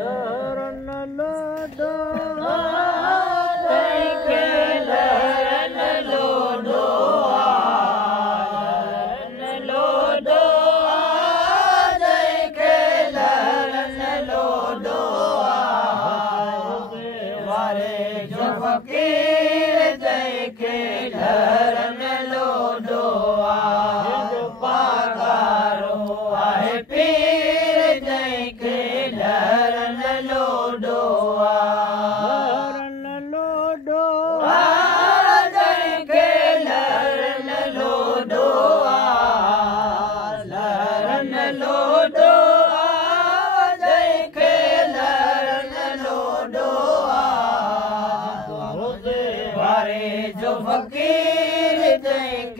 लहरन लोडो के लहरन लोडो लहरन लोडो के लहरन लोडो वारे जो फकीर के लहरन लोडो जो पागारो आहे पीर के लहरन लोडो लहरन लोडो के लहरन लोडो लहरन लोडो के लहरन लोडो वारे जो फकीर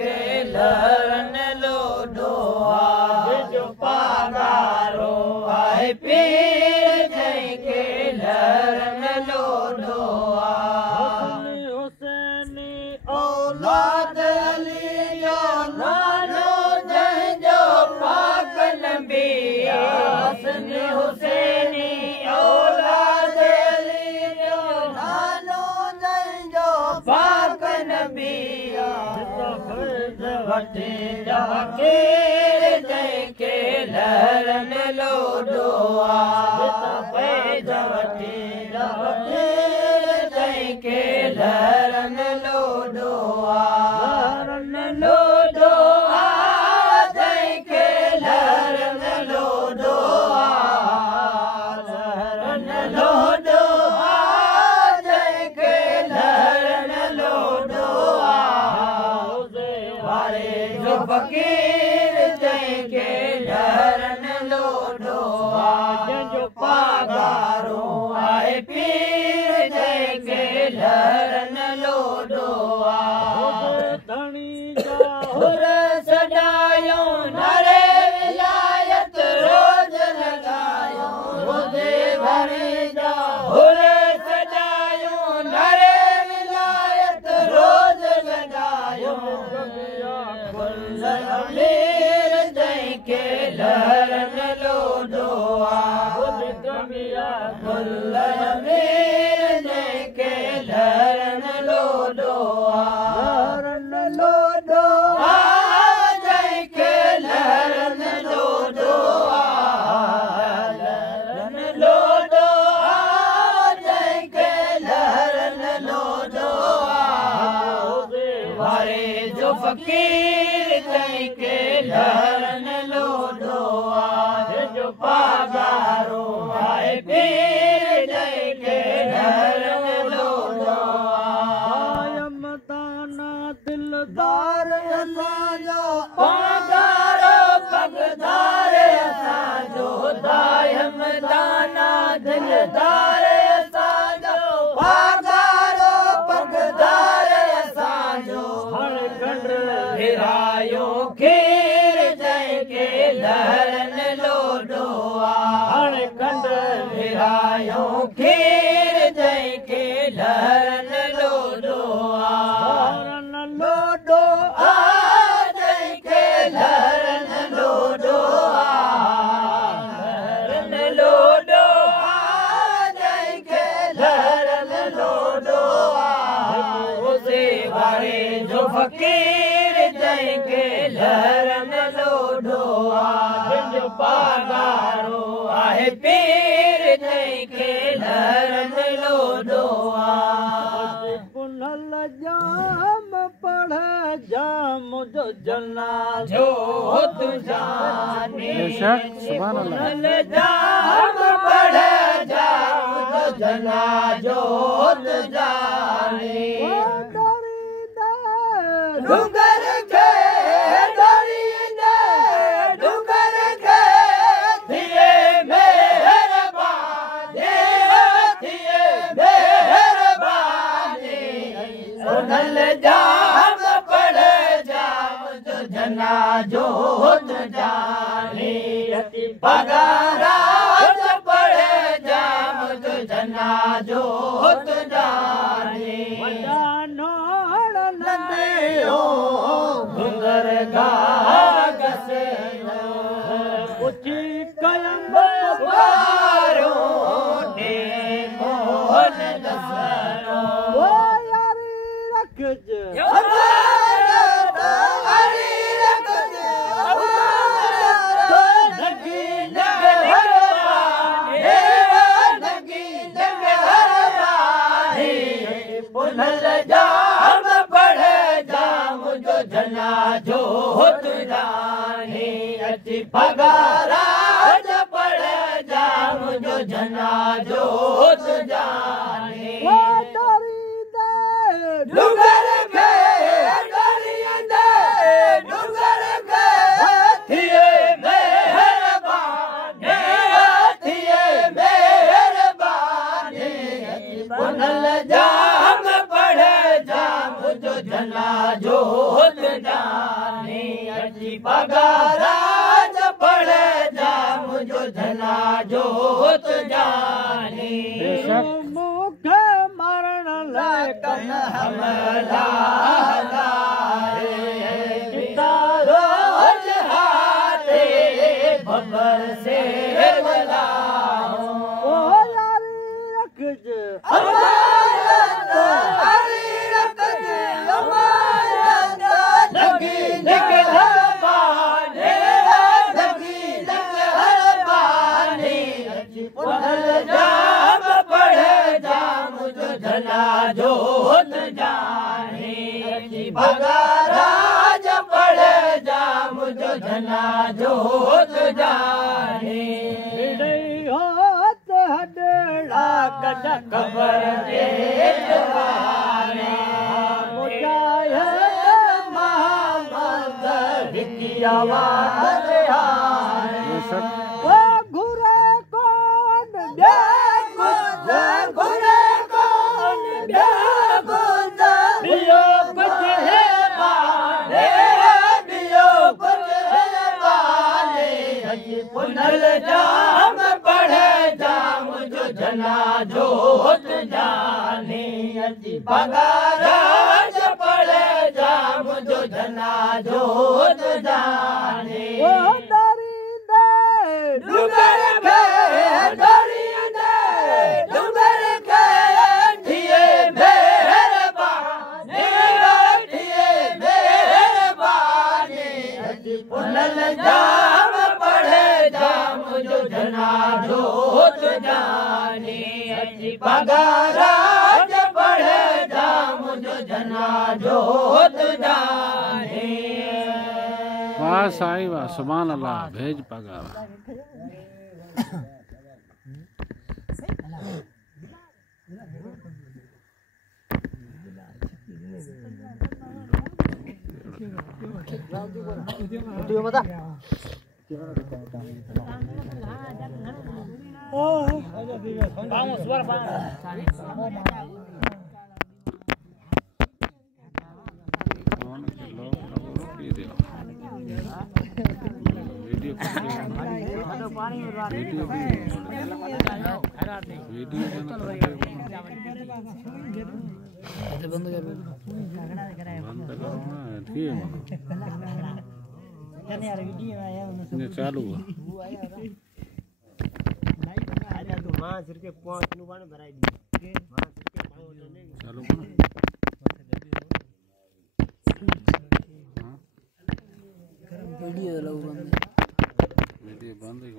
के लहरन लोडो जो पागारो आहे पीर के लहरन लोडो हुसैनी औलाद अली जो नानो जंहिंजो पाक नबी हसन हुसैनी औलाद अली जो नानो जंहिंजो पाक नबी वठी फकीर के लहरन लोडो पैद वठी फकीर के लहरन लोडो लहरन लोडो के लहरन लोडो लहरन लोडो के लहरन लोडो वारे जो फकीर के लहरन लोडो जो पागारो आहे पीर के लहरन लोडो धणी जा हुर सजायो नरे विलायत रोज लगायो रोजे भरे जा हुर सजायो नरे विलायत रोज लगायो कुल अमीर के लहरन लोडो कुल अमीर के लहरन लोडो लहरन लोडो के लहरन लोडो लहरन लोडो के लहरन लोडो वारे जो फकीर के लहरन लोडो जो पागारो आहे पीर के लहरन लोडो कायम दाना दिलदार असांजो पागारो पगदार असांजो दायम दाना दिलदार असांजो पागारो पगदार असांजो हर गंढ हिरायो खीर के लहरन लोडो हर गंढ हिरायो खीर के लहरन लोडो लहरन लोडो के लहरन लोडो लहरन लोडो के लहरन लोडो उसे वारे जो फकीर के लहरन लोडो जो पागारो आहे पीर के लहरन लोडो पुनल जाम पढ़ जाम जो जनाजो तुझानी सुभान अल्लाह। पुनल जाम पढ़ जाम जो जनाजो तुझानी डूंगर के दरिंदे डूंगर के थिए मेहरबानी थिए मेहरबानी सुनल जाम पढ़ जाम जो जनाजो तुझानी पगारा पढ़ जाम जो जनाजो तुझानी घुंगर गा गसे उची कयम जोत जाने अची पगाराज पढ़ जा मुझो जना जोत जाने डुगर के डरियंदे डुगर के थिए मेहरबानी थिए मेहरबानी पुनल जाम पढ़ जा मुझो जना जोत जाने अची पगाराज पढ़ जा मुझो जना जोत जाने मुखे मरण लकन हमला पिता रोज हाथे बबर से बुलाओ ओ यारी रखज हरी रखज लगी लग हरबाने लगी लग हरबाने पुनल जाम पढ़ जा मुझो जना जोत जाने अची पगाराज पढ़ जा मुझो जना जोत जाने होत हडड़ा कज खबर दे जवाने मुजाहिद मोहम्मद की आवाज आए ओ घुरे कौन घुरे कौन बियो कुछ है बाने बियो कुछ है बाने पुनल जाम पढ़ जा मुझो जना जोत जाने अची पगाराज पढ़ जा मुझो जना जोत जाने ओ दरिंदे डुगर के डरियंदे डुगर के थिए मेहरबानी थिए मेहरबानी पुनल जाम पढ़ जा मुझो जना जोत जाने अची पगाराज पढ़ जा मुझो जना जोत जाने वाह साईं वाह सुभान अल्लाह भेज पगार चालू चालू वीडियो बंद ही